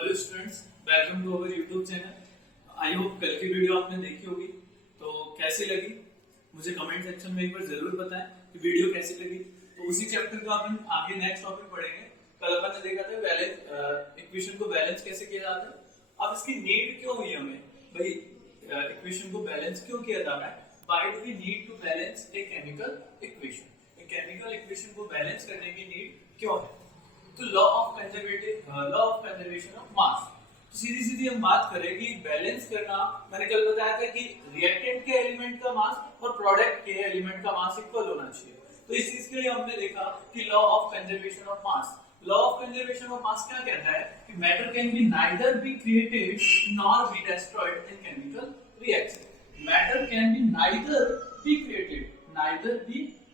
Hello students, welcome to our YouTube channel. I hope कल की video आपने देखी होगी, तो कैसी लगी मुझे कमेंट सेक्शन में एक बार जरूर बताएं कि वीडियो कैसी लगी। तो उसी चैप्टर का अपन आगे नेक्स्ट टॉपिक पढ़ेंगे। कल अपन ने देखा था बैलेंस इक्वेशन को बैलेंस कैसे किया जाता है। अब इसकी नीड क्यों हुई हमें, भाई इक्वेशन को बैलेंस क्यों किया जाता है। Why do we need to balance a chemical equation. एक केमिकल इक्वेशन को बैलेंस करने की नीड क्यों है। तो law of conservation of mass. तो सीधी सीधी हम बात करें कि बैलेंस करना, मैंने कल बताया था कि रिएक्टेंट के एलिमेंट का मास और प्रोडक्ट के एलिमेंट का मास इक्वल होना चाहिए। तो इस चीज के लिए हमने देखा कि law of conservation of mass. Law of conservation of मास क्या कहता है कि matter can be neither be created nor be destroyed in chemical reaction. Matter can be neither be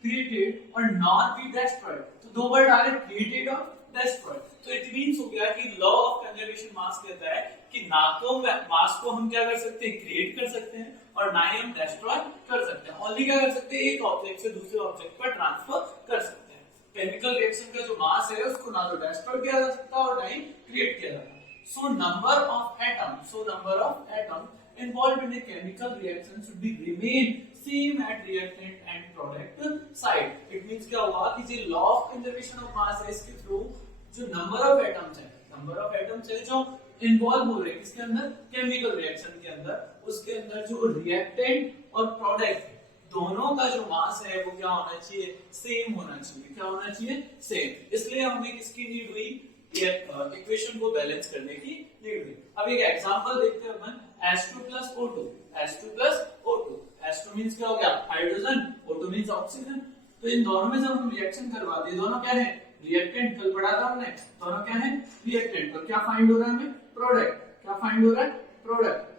created और नॉर बी डिस्ट्रॉयड। तो दो वर्ड आ रहे, created और destroyed. तो इट मींस हो गया कि लॉ ऑफ कंजर्वेशन मास कहता है कि ना तो मास को हम क्या कर सकते हैं, क्रिएट कर सकते हैं, और ना ही हम डिस्ट्रॉय कर सकते हैं। ओनली क्या कर सकते हैं, एक ऑब्जेक्ट से दूसरे ऑब्जेक्ट पर ट्रांसफर कर सकते हैं। केमिकल रिएक्शन का जो मास है उसको ना तो डिस्ट्रॉय किया जा सकता और ना ही क्रिएट किया जा सकता। So number of atom involved in a chemical reaction should be remain same at reactant and product side. It means क्या हुआ कि जो law of conservation of mass है इसके थ्रू जो नंबर ऑफ एटम्स है जो इन्वॉल्व हो रहे हैं इसके अंदर केमिकल रिएक्शन के अंदर, उसके अंदर जो रिएक्टेंट और प्रोडक्ट दोनों का जो मास है वो क्या होना चाहिए, सेम होना चाहिए। क्या होना चाहिए, सेम। इसलिए हमें किसकी नीड हुई, इक्वेशन को बैलेंस करने की नीड हुई। अब एक एग्जांपल देखते हैं अपन, H2 plus O2। H2 means क्या हो गया, हाइड्रोजन, O2 मींस ऑक्सीजन। तो इन दोनों में जब हम रिएक्शन करवाते हैं, दोनों क्या है, रिएक्टेंट। कल पढ़ा था हमने, दोनों क्या है, रिएक्टेंट। तो क्या फाइंड हो रहा है हमें, प्रोडक्ट। क्या फाइंड हो रहा है, प्रोडक्ट।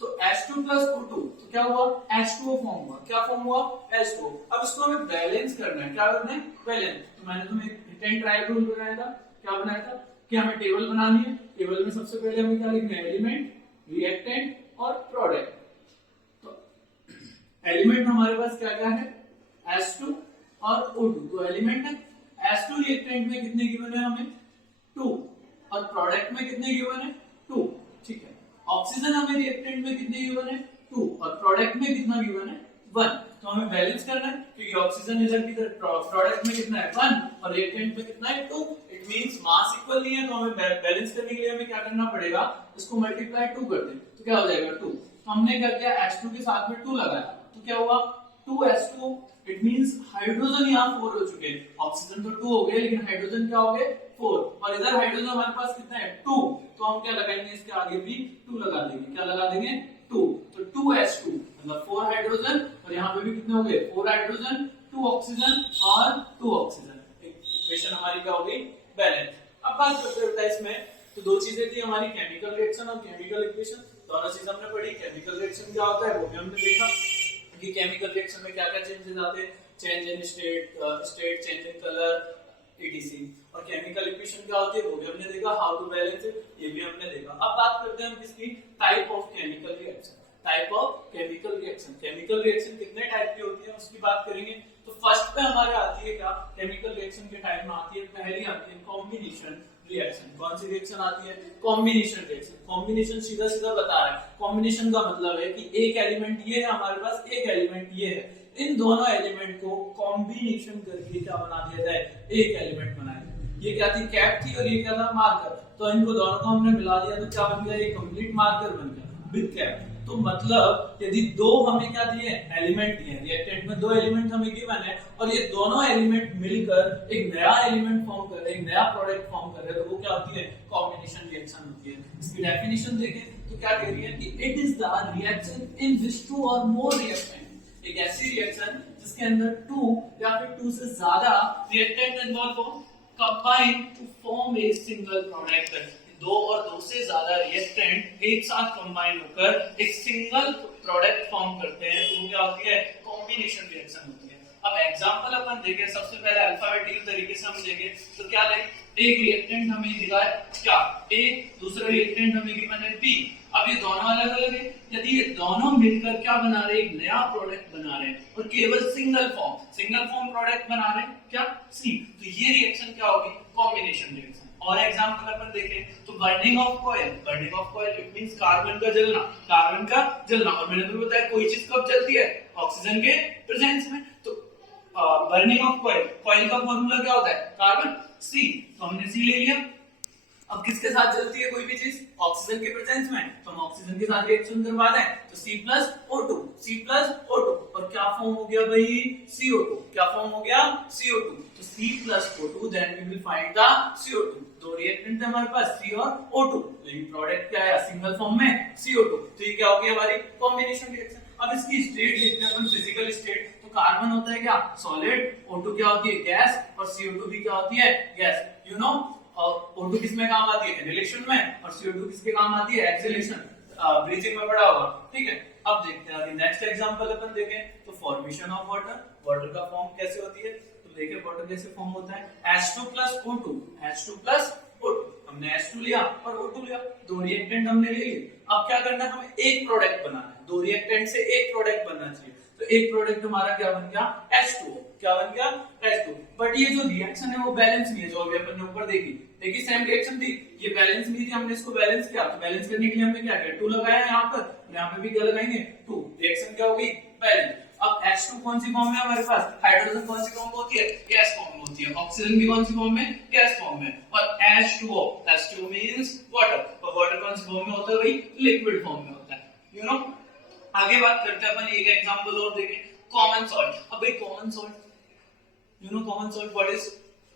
तो H2 plus O2 तो क्या हुआ, H2O फॉर्म हुआ। क्या फॉर्म हुआ, H2O। अब इसको हमें बैलेंस करना है। क्या करना है, बैलेंस। तो मैंने तुम्हें हिट एंड ट्रायल रूल बनाया था। क्या बनाया था कि हमें टेबल बनानी है। टेबल में सबसे पहले हमें क्या लिखना है, एलिमेंट, रिएक्टेंट और प्रोडक्ट। तो एलिमेंट हमारे पास क्या क्या है, H2 और O2। तो एलिमेंट है, H2 रिएक्टेंट में कितने गिवन है हमें, 2, और प्रोडक्ट में कितने गिवन है, 2। ठीक है। ऑक्सीजन हमें रिएक्टेंट में कितने गिवन है, 2, और प्रोडक्ट में कितना गिवन है, 1। तो हमें बैलेंस करना है क्योंकि ऑक्सीजन इधर किधर, प्रोडक्ट में कितना है 1 और रिएक्टेंट में कितना है 2। इट मींस मास इक्वल नहीं है, तो हमें बैलेंस करने के लिए हमें क्या करना पड़ेगा, इसको मल्टीप्लाई 2 कर दें। तो क्या हो जाएगा 2। तो हमने क्या किया, H2 के साथ में 2 लगाया। तो क्या हुआ, 2H2। इट मींस हाइड्रोजन यहाँ 4 हो चुके हैं। ऑक्सीजन तो 2 हो गए, लेकिन हाइड्रोजन क्या हो गए, 4। और इधर हाइड्रोजन हमारे पास कितना है, 2। तो हम क्या लगाएंगे, इसके आगे भी 2 लगा देंगे। क्या लगा देंगे, 2। तो 2H2 मतलब 4 हाइड्रोजन, और यहाँ पे भी कितने हो गए, 4 हाइड्रोजन, 2 ऑक्सीजन और 2 ऑक्सीजन। इक्वेशन हमारी क्या हो गई, बैलेंस। अब बात करते हैं इसमें, तो दो चीजें थी हमारी, केमिकल रिएक्शन और केमिकल इक्वेशन। दोनों चीज हमने पढ़ी। केमिकल रिएक्शन क्या होता है वो भी हमने देखा कि केमिकल रिएक्शन में क्या क्या चेंजेस आते हैं, change in state, change in colour, etc। और केमिकल इक्वेशन क्या होती है वो भी हमने देखा, हाउ टू बैलेंस इट, ये भी हमने देखा। अब बात करते हैं हम किसकी, type of chemical reaction. Type of chemical reaction, chemical reaction कितने टाइप की होती है उसकी बात करेंगे। तो फर्स्ट पे हमारे आती है क्या, केमिकल रिएक्शन के टाइप में आती है, पहली आती है कॉम्बिनेशन रिएक्शन। कौन सी रिएक्शन आती है, कॉम्बिनेशन रिएक्शन। कॉम्बिनेशन सीधा सीधा बता रहा है, कॉम्बिनेशन का मतलब है कि एक एलिमेंट ये है हमारे पास, एक एलिमेंट ये है, इन दोनों एलिमेंट को कॉम्बिनेशन करके क्या बना दिया जाए, एक एलिमेंट बनाया। ये क्या थी, कैप थी, और ये क्या था, मार्कर। तो इनको दोनों को हमने मिला दिया तो क्या बन गया, ये कंप्लीट मार्कर बन गया विद कैप। तो मतलब यदि दो हमें क्या दिए, एलिमेंट दिए, रिएक्टेंट में 2 एलिमेंट हमें गिवन है, और ये दोनों एलिमेंट मिलकर एक नया एलिमेंट फॉर्म कर रहे हैं, एक नया प्रोडक्ट फॉर्म कर रहे हैं, तो वो क्या होती है, कॉम्बिनेशन रिएक्शन होती है। इसकी डेफिनेशन देखें तो क्या कह रही है कि it is the reaction in which 2 or more reactant. एक ऐसी रिएक्शन जिसके अंदर 2 या फिर 2 से ज्यादा रिएक्टेंट इन्वॉल्व हो, combine to form a single product. 2 और 2 से ज्यादा रिएक्टेंट एक साथ कंबाइन होकर एक सिंगल प्रोडक्ट फॉर्म करते हैं, तो क्या होती है, कॉम्बिनेशन रिएक्शन होती है। अब एग्जांपल अपन देखें, सबसे पहले अल्फाबेटिकल तरीके से हम देखें तो क्या लें, एक रिएक्टेंट हमें दिखा है क्या, A, दूसरा रिएक्टेंट हमें गिवन है B। अब ये दोनों अलग अलग है, यदि ये दोनों मिलकर क्या बना रहे हैं, एक नया प्रोडक्ट बना रहे हैं, और केवल सिंगल फॉर्म प्रोडक्ट बना रहे हैं क्या, C। तो ये रिएक्शन क्या होगी, कॉम्बिनेशन रिएक्शन। और एग्जांपल अपन देखें तो burning of coil it means carbon का जलना और मैंने तुम्हें बताया कोई चीज कब जलती है, ऑक्सीजन के प्रेजेंस में। तो बर्निंग ऑफ कॉइल का फॉर्मूला क्या होता है, कार्बन सी, तो हमने सी ले लिया। अब किसके साथ जलती है कोई भी चीज, ऑक्सीजन के प्रेजेंस में, तो हम ऑक्सीजन के साथ रिएक्शन करवा दें तो C+O2 और क्या फॉर्म हो गया भाई, CO2, क्या फॉर्म हो गया CO2, तो C+O2 then we will find the CO2। दो रिएक्टेंट है हमारे पास C और O2, तो ये प्रोडक्ट क्या आया सिंगल फॉर्म में CO2, तो ये क्या हो गया हमारी कॉम्बिनेशन रिएक्शन। अब इसकी स्टेट देखते हैं अपन, फिजिकल स्टेट, तो कार्बन होता है क्या सॉलिड, O2 क्या होती है गैस और CO2 भी क्या होती है गैस, यू नो। और O2 किसमें काम आती है, इनहेलेशन में, और CO2 किसके काम आती है, एक्सहेलेशन, ब्रीथिंग में पड़ा होगा, ठीक है। अब देखते हैं आगे नेक्स्ट एग्जांपल अपन देखें तो फॉर्मेशन ऑफ वाटर का फॉर्म कैसे होती है, तो देखिए वाटर कैसे फॉर्म होता है, H2+O2, हमने H2 लिया और O2 लिया, दो रिएक्टेंट हमने ले लिए। अब क्या करना है, हमें एक प्रोडक्ट बनाना है, दो रिएक्टेंट से एक प्रोडक्ट बनना चाहिए, तो एक प्रोडक्ट हमारा क्या बन गया H2O, क्या बन गया H2। बट ये जो रिएक्शन है वो बैलेंस नहीं है, जो अभी अपन ने ऊपर देखी सेम रिएक्शन थी, ये बैलेंस नहीं थी, हमने इसको बैलेंस किया, तो बैलेंस करने के लिए हमने क्या किया 2 लगाया यहाँ पर, यहाँ पे भी क्या लगाएंगे 2, रिएक्शन क्या होगी बैलेंस। अब H2 कौन सी फॉर्म में हमारे पास, हाइड्रोजन कौन सी फॉर्म में होती है, गैस फॉर्म में होती है, ऑक्सीजन भी कौन सी फॉर्म में, गैस फॉर्म में, और H2O मींस वाटर, और वाटर कौन सी फॉर्म में होता है भाई, लिक्विड फॉर्म में होता है, यू नो। आगे बात करते हैं अपन, एक एग्जांपल और देखें, कॉमन सॉल्ट। अब भाई common salt, you know common salt what is,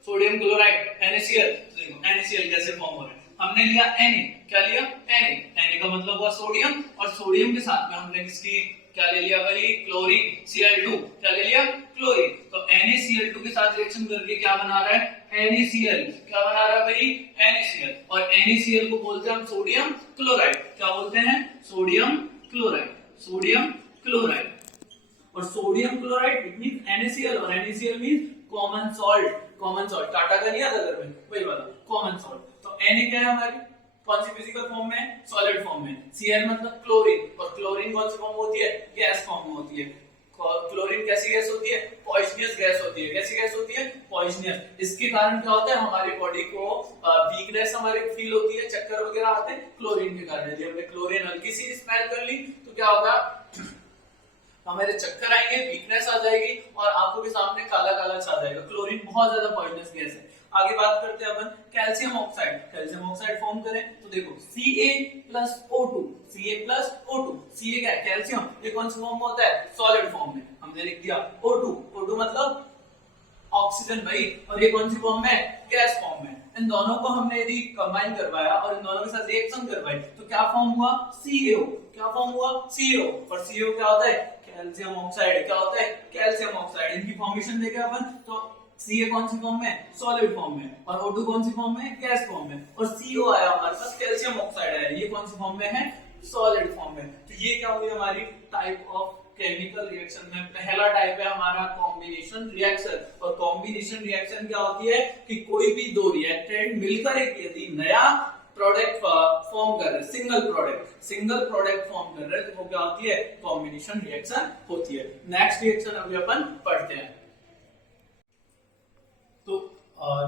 sodium chloride NaCl। देखो NaCl कैसे फॉर्म हो रहा है, हमने लिया Na, क्या लिया Na का मतलब हुआ सोडियम, और सोडियम के साथ में हमने किसकी क्या ले लिया भाई, क्लोरीन Cl2, क्या ले लिया क्लोरीन, तो NaCl2 के साथ रिएक्शन करके क्या बना रहा है NaCl, क्या बना रहा है भाई NaCl, और NaCl को बोलते हैं हम सोडियम क्लोराइड, क्या बोलते हैं सोडियम क्लोराइड, और sodium chloride it means NaCl, और NaCl means common salt, Tata का नहीं आता घर में वही वाला कॉमन सॉल्ट। तो Na क्या है हमारी, कौन सी फिजिकल फॉर्म में, सॉलिड फॉर्म में, Cl मतलब क्लोरीन, और क्लोरीन कौन सी फॉर्म होती है, गैस फॉर्म में होती है। क्लोरीन कैसी गैस होती है, पॉइजनियस गैस होती है, कैसी गैस होती है पॉइजनियस। इसके कारण क्या होता है, हमारी बॉडी को वीकनेस हमारे फील होती है, चक्कर वगैरह आते हैं क्लोरीन के कारण। यदि हमने क्लोरीन हल्की सी स्मेल कर ली तो क्या होगा, हमारे चक्कर आएंगे, वीकनेस आ जाएगी और आंखों के सामने काला काला छा जाएगा। क्लोरीन बहुत ज्यादा पॉइजनस गैस है। आगे बात करते हैं अपन कैल्शियम ऑक्साइड फॉर्म करें तो देखो Ca+O2, Ca क्या है कैल्शियम, ये कौन सा फॉर्म में होता है सॉलिड फॉर्म में, हमने लिख दिया O2 मतलब ऑक्सीजन भाई, और ये कौन सी फॉर्म में गैस फॉर्म में। इन दोनों को हमने यदि कंबाइन करवाया और इन दोनों के साथ रिएक्शन करवाई तो क्या फॉर्म हुआ CaO, क्या फॉर्म हुआ CaO, और CaO क्या होता है कैल्शियम ऑक्साइड, क्या होता है कैल्शियम ऑक्साइड। इनकी फॉर्मेशन देखें अपन तो Ca कौन सी फॉर्म में सॉलिड फॉर्म में, और O2 कौन सी फॉर्म में गैस फॉर्म में, और CO आया हमारे पास कैल्शियम ऑक्साइड आया, ये कौन सी फॉर्म में है सॉलिड फॉर्म में। तो ये क्या होगी हमारी टाइप ऑफ केमिकल रिएक्शन में पहला टाइप है हमारा कॉम्बिनेशन रिएक्शन। और कॉम्बिनेशन रिएक्शन क्या होती है कि कोई भी दो रिएक्टेंट मिलकर एक यदि नया प्रोडक्ट फॉर्म कर रहे हैं, सिंगल प्रोडक्ट फॉर्म कर रहे हैं तो वो क्या होती है कॉम्बिनेशन रिएक्शन होती है। नेक्स्ट रिएक्शन अभी अपन पढ़ते हैं। तो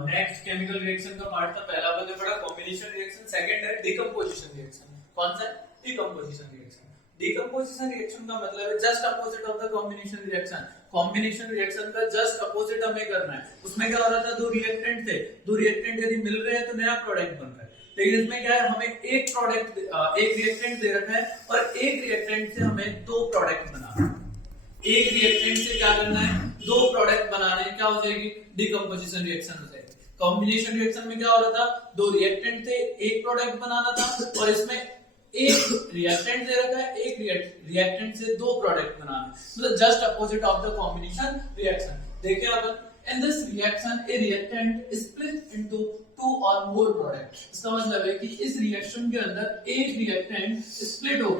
नेक्स्ट केमिकल रिएक्शन का पार्ट था, पहला आपने पढ़ा कॉम्बिनेशन रिएक्शन, सेकंड है डिकम्पोजिशन रिएक्शन। कौन सा है डिकम्पोजिशन रिएक्शन। डिकम्पोजिशन रिएक्शन का मतलब है just opposite of the combination reaction. Combination reaction का जस्ट अपोजिट हमें करना है। उसमें क्या हो रहा था, दो रिएक्टेंट थे, दो रिएक्टेंट यदि मिल रहे हैं तो नया प्रोडक्ट बन रहा है। लेकिन इसमें क्या है, हमें एक प्रोडक्ट एक रिएक्टेंट दे रखा है और एक रिएक्टेंट से हमें दो प्रोडक्ट बनाना है। एक रिएक्टेंट से क्या करना है, दो प्रोडक्ट बनाने हैं, क्या हो जाएगी डिकम्पोजिशन रिएक्शन हो जाएगी। कॉम्बिनेशन रिएक्शन में क्या हो रहा था, दो रिएक्टेंट थे, एक प्रोडक्ट बनाना था, और इसमें एक रिएक्टेंट दे रखा है, एक रिएक्टेंट से दो प्रोडक्ट बनाना है, मतलब just opposite of the combination reaction. देखिए अब in this reaction a reactant is split into two or more product। इसका मतलब है कि इस रिएक्शन के अंदर एक रिएक्टेंट स्प्लिट हो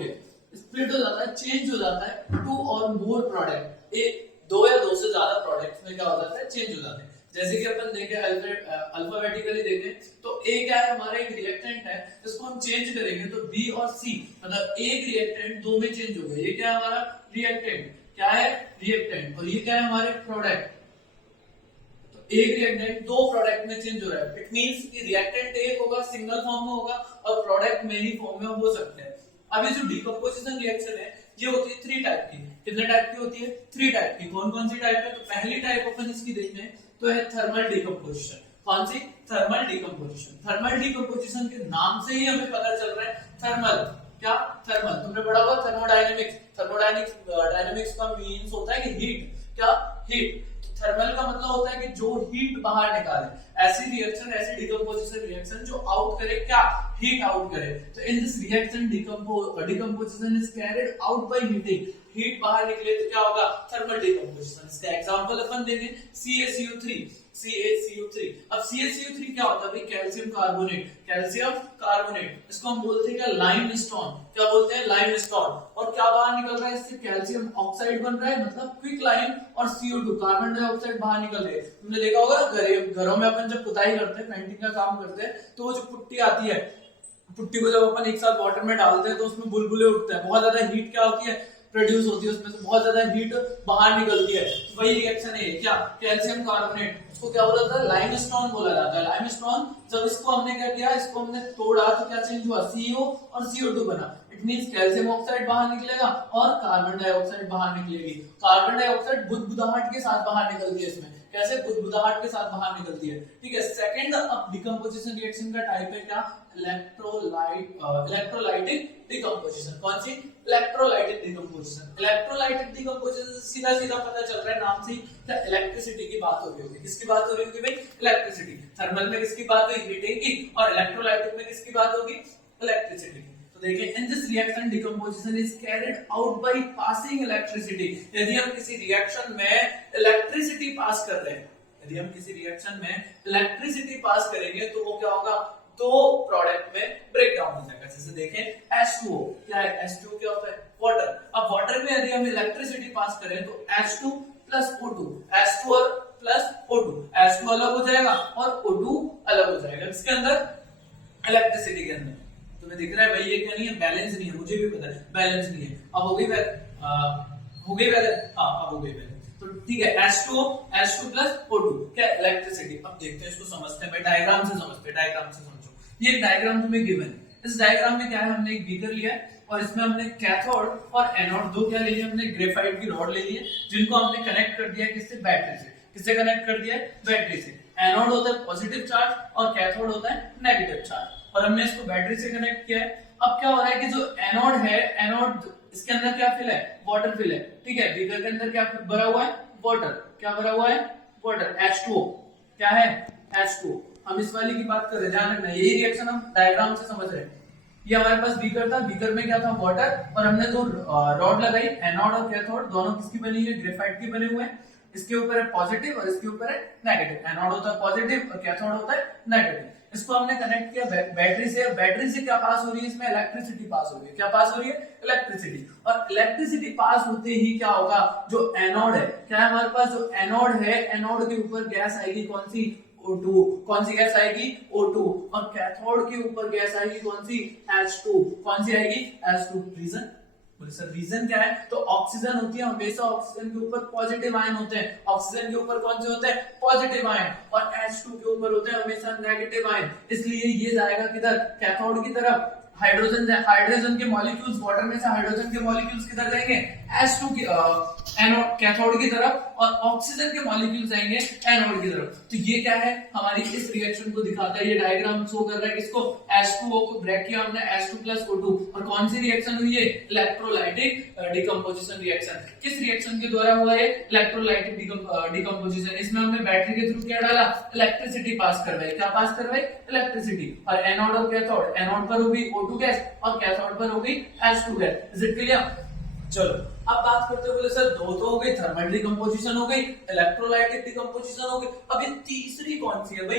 जाता है, चेंज हो जाता है टू और मोर प्रोडक्ट, एक दो या दो से ज्यादा प्रोडक्ट्स में क्या हो जाता है चेंज हो जाते हैं। जैसे कि अपन देखें अल्फाबेटिकली देखें तो A क्या है हमारा एक रिएक्टेंट है, इसको हम चेंज करेंगे तो B और C, मतलब एक रिएक्टेंट दो में चेंज हो गया। ये क्या है हमारा रिएक्टेंट, क्या है रिएक्टेंट, और ये क्या है हमारे प्रोडक्ट। तो एक रिएक्टेंट दो प्रोडक्ट में चेंज हो रहा है, इट मींस कि रिएक्टेंट एक होगा सिंगल फॉर्म में होगा और प्रोडक्ट मेनी फॉर्म में हो सकते हैं। अब ये जो डिकम्पोजिशन रिएक्शन है ये होती है 3 टाइप की। कितने टाइप की होती है? 3 टाइप की। कौन कौन सी टाइप है? तो पहली टाइप अपन इसकी देखते हैं तो है थर्मल डिकम्पोजिशन। कौन सी? Thermal decomposition. थर्मल डिकम्पोजिशन के नाम से ही हमें पता चल रहा है थर्मल। क्या? थर्मल। तुमने पढ़ा होगा थर्मोडायनेमिक्स। डायनेमिक्स का मीन्स होता है कि हीट। क्या? हीट। थर्मल का मतलब होता है कि जो हीट बाहर निकाले, ऐसी रिएक्शन, ऐसी डिकम्पोजिशन रिएक्शन जो आउट करे, क्या? हीट आउट करे। तो in this reaction decomposition is carried out by heating. Heat बाहर निकले तो क्या होगा? Thermal decomposition. इसका एग्जांपल अपन देंगे CaCO3। CaCO3। अब CaCO3 क्या होता है भाई? Calcium carbonate. कैल्शियम कार्बोनेट, इसको हम बोलते हैं क्या? लाइमस्टोन। क्या बोलते हैं? लाइमस्टोन। और क्या बाहर निकल रहा है इससे? कैल्शियम ऑक्साइड बन रहा है, मतलब क्विक लाइम, और CO2 कार्बन डाइऑक्साइड बाहर निकल रही है। तुमने देखा होगा घरों में अपन जब पुताई करते हैं, पेंटिंग का काम करते हैं, तो वो जो पुट्टी आती है, पुट्टी को जब अपन एक साथ वाटर में डालते हैं तो उसमें बुलबुले उठते हैं, बहुत ज्यादा हीट क्या होती है? प्रोड्यूस होती है, उसमें से बहुत ज्यादा हीट बाहर निकलती है। तो वही रिएक्शन है क्या? कैल्शियम कार्बोनेट, उसको क्या बोला जाता है? लाइमस्टोन बोला जाता है। लाइमस्टोन, जब इसको हमने क्या किया? इसको हमने तोड़ा तो क्या चेंज हुआ? CO और CO2 बना। इट मींस कैल्शियम ऑक्साइड बाहर निकलेगा और कार्बन डाइऑक्साइड बाहर निकलेगी। कार्बन डाइऑक्साइड बुदबुदाहट के साथ बाहर निकलती है इसमें। कैसे? बुदबुदाहट के साथ बाहर निकलती है। ठीक है। सेकंड अब डिकम्पोजिशन रिएक्शन का टाइप है क्या? Electrolytic decomposition. कौन सी? Electrolytic decomposition. इलेक्ट्रोलाइटिक डिकम्पोजिशन सीधा सीधा पता चल रहा है नाम से, क्या इलेक्ट्रिसिटी की बात हो रही होगी। किसकी बात हो रही होगी भाई? इलेक्ट्रिसिटी। थर्मल में किसकी बात हुई? हीटिंग की। और इलेक्ट्रोलाइटिक में किसकी बात होगी? इलेक्ट्रिसिटी। तो देखिए, in this reaction decomposition is carried out by passing electricity. यदि हम किसी रिएक्शन में इलेक्ट्रिसिटी पास कर रहे हैं, यदि हम किसी रिएक्शन में इलेक्ट्रिसिटी पास करेंगे तो वो क्या होगा? तो प्रोडक्ट में ब्रेक डाउन हो जाएगा। जैसे देखें H2O, क्या है? H2O क्या होता है? वाटर। अब वाटर में यदि हम इलेक्ट्रिसिटी पास करें तो H2 प्लस O2, H2 और प्लस O2, H2 अलग हो जाएगा और O2 अलग हो जाएगा। इसके अंदर इलेक्ट्रिसिटी के अंदर तुम्हें दिख रहा है भाई ये क्या नहीं है? बैलेंस नहीं है, मुझे भी पता है बैलेंस नहीं है। अब हो गई बैलेंस। हाँ, अब हो गई बैलेंस। तो ठीक है, H2 प्लस O2 क्या? इलेक्ट्रिसिटी। अब देखते हैं, इसको समझते हैं भाई, डायग्राम से समझते हैं। डायग्राम से समझो। ये एक डायग्राम तुम्हें गिवन है। इस डायग्राम में क्या है? हमने एक बीकर लिया है और इसमें हमने कैथोड और एनोड दो क्या ले लिए? हमने ग्रेफाइट की रॉड ले ली है, जिनको हमने कनेक्ट कर दिया है किससे? बैटरी से। किससे कनेक्ट कर दिया है? बैटरी से। एनोड होता है पॉजिटिव चार्ज और कैथोड होता है नेगेटिव चार्ज, और हमने इसको बैटरी से कनेक्ट किया है। अब क्या हो रहा है कि जो एनोड है, एनोड इसके अंदर क्या फिल है? वाटर फिल है। ठीक है। बीकर के अंदर क्या भरा हुआ है? वाटर। क्या भरा हुआ है? वाटर। H2O क्या है? H2O। हम इस वाली की बात कर रहे हैं, ध्यान रखना, यही रिएक्शन हम डायग्राम से समझ रहे हैं। ये हमारे पास बीकर था, बीकर में क्या था? वाटर, और हमने दो रॉड लगाई, एनोड और कैथोड, दोनों किसकी बनी है? ग्रेफाइट की बने हुए हैं। इसके ऊपर है पॉजिटिव और इसके ऊपर है नेगेटिव। एनोड होता है पॉजिटिव और कैथोड होता है नेगेटिव। इसको हमने कनेक्ट किया बैटरी से। बैटरी से क्या पास हो रही है? इसमें इलेक्ट्रिसिटी पास हो रही है। क्या पास हो रही है? इलेक्ट्रिसिटी। और इलेक्ट्रिसिटी पास होते ही क्या होगा? जो एनोड है, क्या है हमारे पास? जो एनोड है, एनोड के ऊपर गैस आएगी, कौन सी? O2। कौन सी गैस आएगी? O2। और कैथोड के ऊपर गैस आएगी, कौन सी? H2। कौन सी आएगी? H2। रीजन? बोले सर रीजन क्या है? तो ऑक्सीजन होती है, हमेशा ऑक्सीजन के ऊपर पॉजिटिव आयन होते हैं। ऑक्सीजन के ऊपर कौन से होते हैं? Positive ion. और H2 के ऊपर होते हैं हमेशा नेगेटिव आयन। इसलिए ये जाएगा किधर? कैथोड की तरफ। हाइड्रोजन के मॉलिक्यूल्स, वाटर में से हाइड्रोजन के मॉलिक्यूल्स किधर जाएंगे? H2 की एनोड कैथोड की तरफ, और ऑक्सीजन के मॉलिक्यूल्स जाएंगे एनोड की तरफ। तो ये क्या है? हमारी इस रिएक्शन को दिखाता है। ये डायग्राम शो कर रहा है किसको? H2O को ब्रेक किया हमने, H2 प्लस O2। और कौन सी रिएक्शन हुई है? Electrolytic decomposition reaction. किस रिएक्शन के द्वारा हुआ है? Electrolytic decomposition. इसमें हमने बैटरी के थ्रू क्या डाला? इलेक्ट्रिसिटी पास करवाई। क्या पास करवाई? इलेक्ट्रिसिटी। और एनोड और कैथोड, एनोड पर होगी O2 गैस और कैथोड पर होगी H2 gas. Is it clear? चलो अब बात करते हो, बोले सर दो तो हो गई, थर्मल डिकम्पोजिशन हो गई, इलेक्ट्रोलाइटिक डिकम्पोजिशन हो गई, अब ये तीसरी कौन सी है भाई?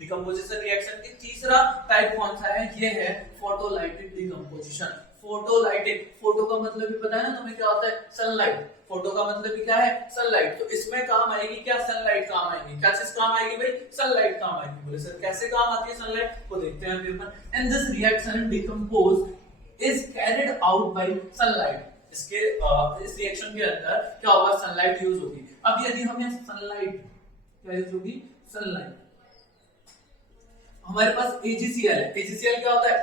डिकम्पोजिशन रिएक्शन की तीसरा टाइप कौन सा है? ये है फोटोलाइटिक डिकम्पोजिशन। फोटोलाइटिक, फोटो का मतलब भी पता है ना तुम्हें क्या होता है? सनलाइट। फोटो का मतलब भी क्या है? सनलाइट। तो इसमें काम आएगी क्या? सनलाइट काम आएगी। क्या चीज काम आएगी भाई? सनलाइट काम आएगी। बोले सर कैसे काम आती है सनलाइट? वो देखते हैं paper. In this reaction decompose is carried out by sunlight. इस रिएक्शन के अंदर क्या होगा? सनलाइट यूज होगी। अब यदि हमें सनलाइट क्या यूज होगी, सनलाइट। हमारे पास AgCl है, AgCl क्या होता है,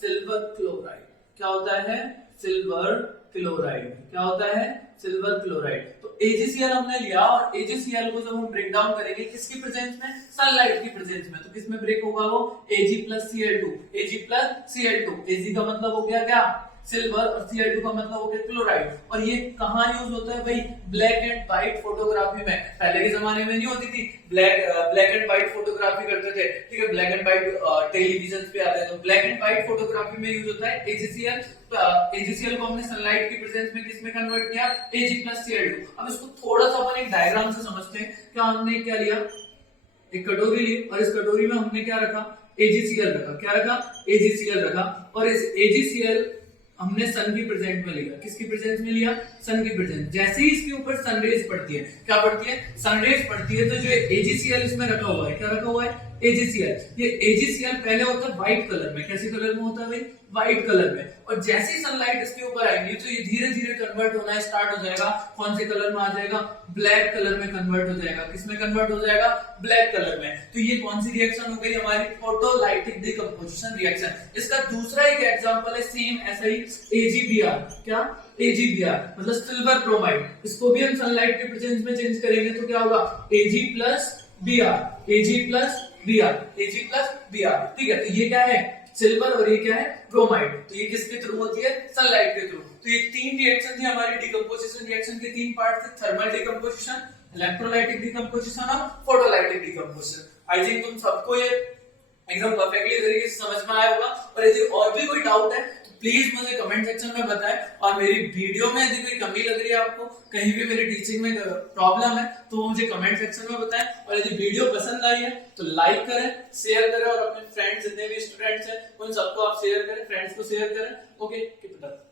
सिल्वर क्लोराइड। क्या होता है, सिल्वर क्लोराइड। क्या होता है, सिल्वर क्लोराइड। तो AgCl हमने लिया और AgCl को जब हम ब्रेक डाउन करेंगे किसकी प्रेजेंस में, सनलाइट की प्रेजेंस में, तो किसमें ब्रेक होगा वो, Ag+Cl2, Ag+Cl2। Ag का मतलब हो गया क्या, सिल्वर, और Cl2 का मतलब हो गया क्लोराइड। और ये कहाँ यूज होता है भाई, ब्लैक एंड व्हाइट फोटोग्राफी में। पहले के जमाने में नहीं होती थी, ब्लैक एंड व्हाइट फोटोग्राफी करते थे, ठीक है, ब्लैक एंड व्हाइट टेलीविजन पे आते हैं, तो ब्लैक एंड व्हाइट फोटोग्राफी में यूज होता है AgCl। AgCl को हमने सनलाइट की प्रेजेंस में किसमें कन्वर्ट किया, Ag+Cl2। अब इसको थोड़ा सा अपन एक डायग्राम से समझते हैं। क्या हमने क्या लिया, एक कटोरी ली और इस कटोरी में हमने क्या रखा, AgCl रखा। क्या रखा, AgCl रखा, और इस AgCl हमने सन की प्रेजेंट में लिया। किसकी प्रेजेंस में लिया, सन की प्रेजेंस। जैसे ही इसके ऊपर सनरेज पड़ती है, क्या पड़ती है, सनरेज पड़ती है, तो जो AgCl इसमें रखा हुआ है, क्या रखा हुआ है, AgCl। ये AgCl पहले होता है व्हाइट कलर में। कैसे कलर में होता है भाई, व्हाइट कलर में। और जैसे ही सनलाइट इसके ऊपर आएगी तो ये धीरे धीरे कन्वर्ट होना स्टार्ट हो जाएगा। कौन से कलर में आ जाएगा, ब्लैक कलर में कन्वर्ट हो जाएगा। किसमें कन्वर्ट हो जाएगा, ब्लैक कलर में। तो ये कौन सी रिएक्शन हो गई हमारी, फोटोलाइटिक डिकम्पोजिशन रिएक्शन। इसका दूसरा एक एग्जांपल है सेम ऐसा ही, AgBr। क्या, AgBr मतलब सिल्वर ब्रोमाइड। इसको भी हम सनलाइट के प्रेजेंस में चेंज करेंगे तो क्या होगा, Ag+Br, Ag+Br, Ag+Br। ठीक है, तो ये क्या है, सिल्वर, और ये क्या है, ब्रोमाइड। तो ये किसके थ्रू होती है, सनलाइट के थ्रू। तो ये तीन रिएक्शन थी हमारी डिकम्पोजिशन रिएक्शन के, तीन पार्ट थे, थर्मल डिकम्पोजिशन, इलेक्ट्रोलाइटिक डिकम्पोजिशन और फोटोलाइटिक डिकम्पोजिशन। आई थिंक तुम सबको ये एकदम परफेक्टली तरीके से समझ में आया होगा। और यदि और भी कोई डाउट है तो प्लीज मुझे कमेंट सेक्शन में बताएं। और मेरी वीडियो में यदि कोई कमी लग रही है आपको, कहीं भी मेरी टीचिंग में प्रॉब्लम है, तो वो मुझे कमेंट सेक्शन में बताएं। और यदि वीडियो पसंद आई है तो लाइक करें, शेयर करें, और अपने फ्रेंड्स जितने भी स्टूडेंट्स हैं उन सबको आप शेयर करें, फ्रेंड्स को शेयर करें। Okay, keep it up.